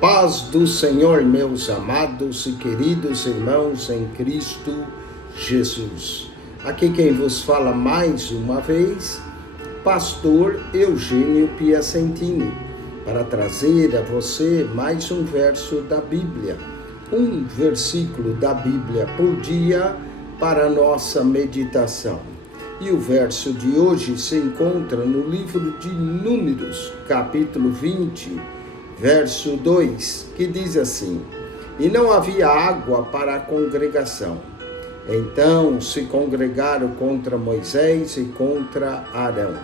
paz do Senhor, meus amados e queridos irmãos em Cristo Jesus. Aqui quem vos fala mais uma vez, pastor Eugênio Piacentini, para trazer a você mais um verso da Bíblia, um versículo da Bíblia por dia para a nossa meditação. E o verso de hoje se encontra no livro de Números, capítulo 20, verso 2, que diz assim: E não havia água para a congregação. Então se congregaram contra Moisés e contra Arão.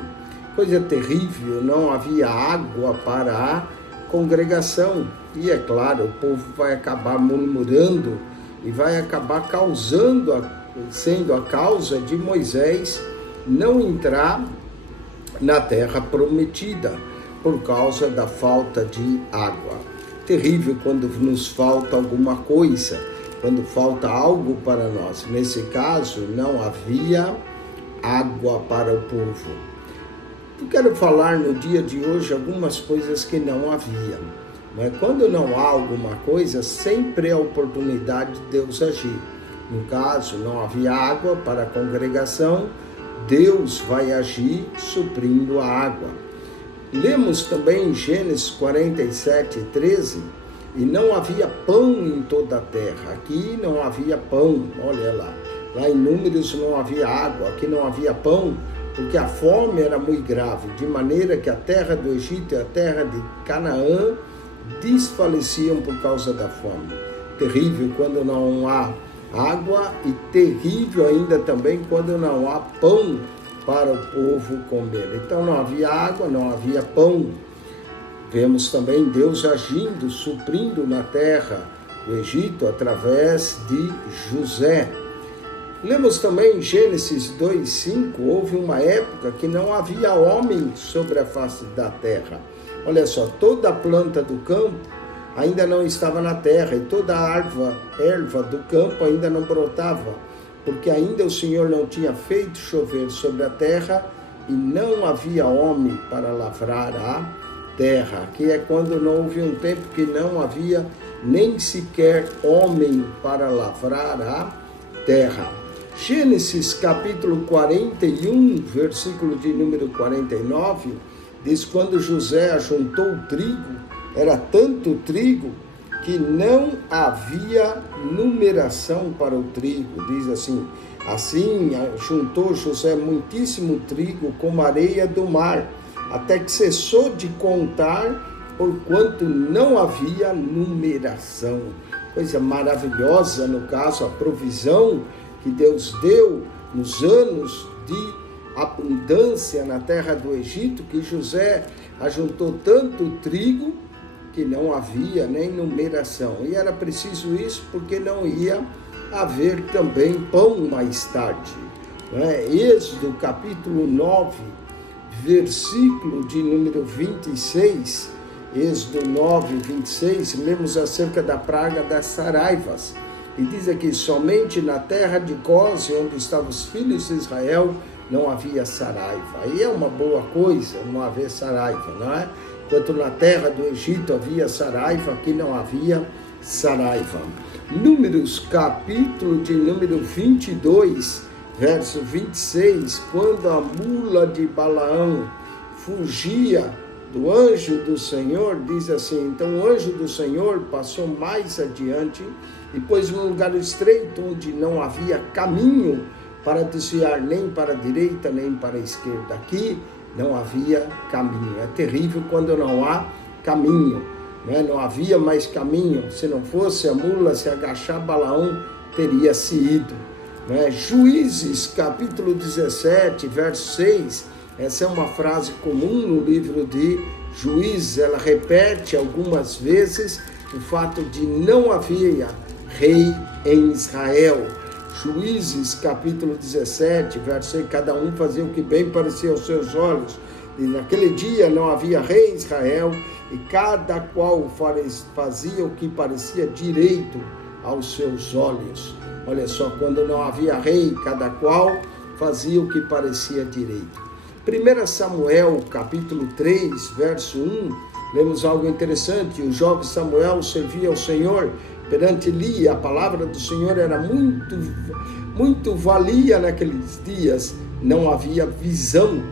Coisa terrível, não havia água para a congregação. E é claro, o povo vai acabar murmurando e vai acabar sendo a causa de Moisés não entrar na terra prometida, por causa da falta de água. Terrível quando nos falta alguma coisa, quando falta algo para nós. Nesse caso, não havia água para o povo. Eu quero falar no dia de hoje algumas coisas que não havia. Mas quando não há alguma coisa, sempre é a oportunidade de Deus agir. No caso, não havia água para a congregação, Deus vai agir suprindo a água. Lemos também em Gênesis 47, 13, e não havia pão em toda a terra. Aqui não havia pão, olha lá. Lá em Números não havia água, aqui não havia pão, porque a fome era muito grave, de maneira que a terra do Egito e a terra de Canaã desfaleciam por causa da fome. Terrível quando não há água e terrível ainda também quando não há pão para o povo comer. Então não havia água, não havia pão. Vemos também Deus agindo, suprindo na terra do Egito através de José. Lemos também em Gênesis 2:5, houve uma época que não havia homem sobre a face da terra. Olha só, toda a planta do campo ainda não estava na terra, e toda a erva do campo ainda não brotava, porque ainda o Senhor não tinha feito chover sobre a terra, e não havia homem para lavrar a terra. Aqui é quando não houve um tempo que não havia nem sequer homem para lavrar a terra. Gênesis capítulo 41, versículo de número 49, diz: quando José ajuntou o trigo, era tanto trigo que não havia numeração para o trigo. Diz assim: assim juntou José muitíssimo trigo como areia do mar, até que cessou de contar, porquanto não havia numeração. Coisa maravilhosa, no caso, a provisão que Deus deu nos anos de abundância na terra do Egito, que José ajuntou tanto trigo que não havia nem numeração. E era preciso isso porque não ia haver também pão mais tarde. Êxodo capítulo 9, versículo de número 26, Êxodo 9, 26, lemos acerca da praga das saraivas. E diz aqui: somente na terra de Gósen, onde estavam os filhos de Israel, não havia saraiva. Aí é uma boa coisa não haver saraiva, não é? Enquanto na terra do Egito havia saraiva, aqui não havia saraiva. Números, capítulo de número 22, verso 26, quando a mula de Balaão fugia do anjo do Senhor, diz assim: então o anjo do Senhor passou mais adiante e pôs num lugar estreito onde não havia caminho para desviar nem para a direita nem para a esquerda. Aqui não havia caminho. É terrível quando não há caminho, não havia mais caminho. Se não fosse a mula se agachar, Balaão teria se ido. Juízes, capítulo 17, verso 6, essa é uma frase comum no livro de Juízes, ela repete algumas vezes o fato de não haver rei em Israel. Juízes, capítulo 17, verso 6, cada um fazia o que bem parecia aos seus olhos. E naquele dia não havia rei em Israel, e cada qual fazia o que parecia direito aos seus olhos. Olha só, quando não havia rei, cada qual fazia o que parecia direito. 1 Samuel, capítulo 3, verso 1, lemos algo interessante: o jovem Samuel servia ao Senhor perante Eli. A palavra do Senhor era muito valia naqueles dias. Não havia visão.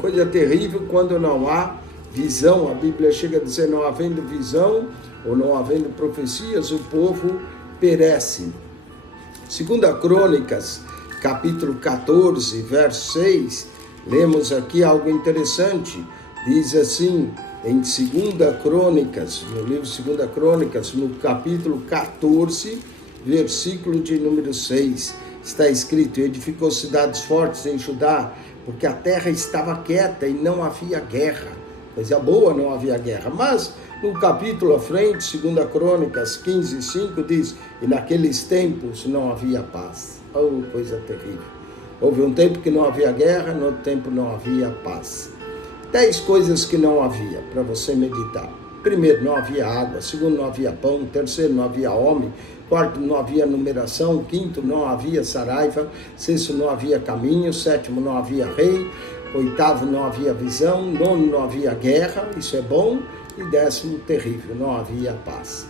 Coisa terrível quando não há visão. A Bíblia chega a dizer: não havendo visão ou não havendo profecias, o povo perece. 2 Crônicas, capítulo 14, verso 6, lemos aqui algo interessante. Diz assim, em 2 Crônicas, no livro 2 Crônicas, no capítulo 14, versículo de número 6, está escrito: edificou cidades fortes em Judá, porque a terra estava quieta e não havia guerra. Coisa boa, não havia guerra. Mas no capítulo à frente, 2 Crônicas 15, 5, diz: e naqueles tempos não havia paz. Oh, coisa terrível. Houve um tempo que não havia guerra, no outro tempo não havia paz. 10 coisas que não havia para você meditar. Primeiro, não havia água. Segundo, não havia pão. Terceiro, não havia homem. Quarto, não havia numeração. Quinto, não havia saraiva. Sexto, não havia caminho. Sétimo, não havia rei. Oitavo, não havia visão. Nono, não havia guerra. Isso é bom. E 10º, terrível, não havia paz.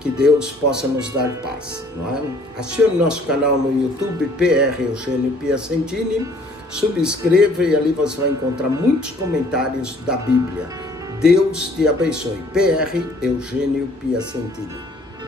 Que Deus possa nos dar paz, não é? Acione nosso canal no YouTube, PR Eugênio Piacentini. Subscreva e ali você vai encontrar muitos comentários da Bíblia. Deus te abençoe. PR Eugênio Piacentini.